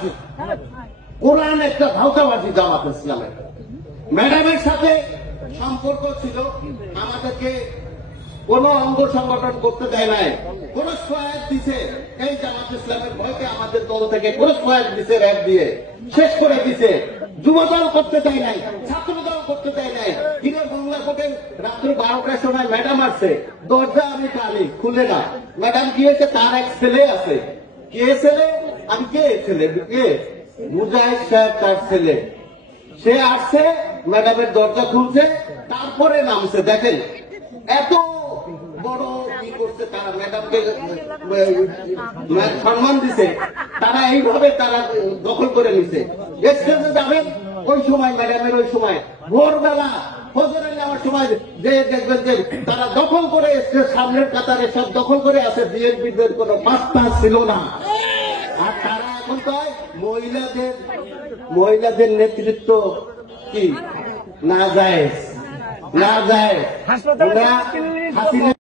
ভাওতাবাজি, কোরআন একটা ভাওতাবাজি জামাত ইসলামের। ম্যাডামের সাথে সম্পর্ক ছিল, আমাদেরকে কোন অঙ্গ সংগঠন করতে দেয় নাই, কোন সহায়তা দিছে এই জামাত ইসলামের ভয়কে আমাদের দল থেকে কোন সহায়তা দিছে, র্যাব দিয়ে শেষ করে দিছে। যুবদল করতে দেয় নাই, ছাত্র দল করতে দেয় নাই। কিরে বাংলা কোটে রাত্র 12টার সময় ম্যাডাম আসছে, দরজা আমি টানি, খুলে না। ম্যাডাম গিয়েছে, তার এক ছেলে আছে। কে ছেলে? আমি কে ছেলে? কে? মুজাহিদ সাহেব তার ছেলে। সে আসছে, ম্যাডামের দরজা খুলছে, তারপরে নামছে। দেখেন এত বড় কি করছে তারা, ম্যাডামকে সম্মান দিছে, তারা এইভাবে তারা দখল করে নিছে। স্টেজে যাবেন ওই সময়, ম্যাডামের ওই সময় ভোরবেলা ফজরে নেওয়ার সময় যে দেখবেন যে তারা দখল করে স্টেজ সামনের কাতারে সব দখল করে আছে। বিএনপিদের কোনো পাত্তা ছিল না। আর তারা এখন কয় মহিলাদের নেতৃত্ব কি না যায়, না যায়।